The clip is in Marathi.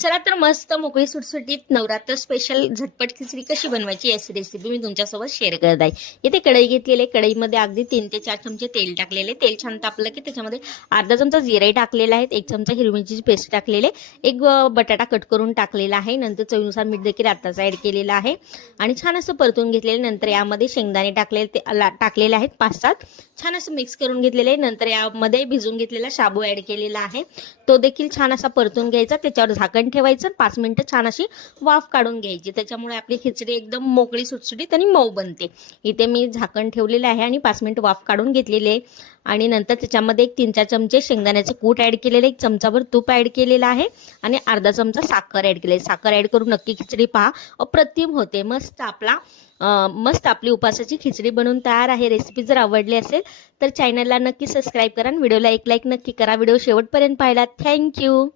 चला तर मस्त मोकळी सुटसुटीत नवरात्र स्पेशल झटपट खिचडी कशी बनवायची याची रेसिपी मी तुमच्यासोबत शेअर करत आहे। इथे कढई घेतलेली आहे, कढईमध्ये अगदी 3 ते 4 चमचे तेल टाकलेले। तेल छान तापलं की त्याच्यामध्ये अर्धा चमचा जिरे टाकलेला आहे, 1 चमचा हिरवी मिरचीची पेस्ट टाकलेले, एक बटाटा कट करून टाकलेला आहे, नंतर चवीनुसार मीठ देखील आत्ताच ॲड केलेला आहे आणि छान असं परतून घेतलेलं। नंतर यामध्ये शेंगदाणे टाकलेले आहेत 5-7, छान असं मिक्स करून घेतलेले आहे। नंतर यामध्ये भिजून घेतलेला शाबू ॲड केलेला आहे, तो देखील छान असा परतून घ्यायचा, त्याच्यावर झाकण ठेवायचं, 5 मिनिटं छान अशी वाफ काढून घ्यायची, त्याच्यामुळे आपली खिचडी एकदम मोकळी सुटसुटीत आणि मऊ बनते। इथे मी झाकण ठेवलेलं आहे आणि 5 मिनिट वाफ काढून घेतलेली आहे आणि नंतर त्याच्यामध्ये एक 3-4 चमचे शेंगदाण्याचे कूट ॲड केलेले, 1 चमचाभर तूप ॲड केलेलं आहे आणि अर्धा चमचा साखर ॲड केली। साखर ॲड करून नक्की खिचडी पहा, अप्रतिम होते। मस्त आपली उपासाची खिचडी बनून तयार आहे। रेसिपी जर आवडली असेल तर चॅनलला नक्की सबस्क्राईब करा आणि व्हिडिओला एक लाईक नक्की करा। व्हिडिओ शेवटपर्यंत पाहिला थँक्यू।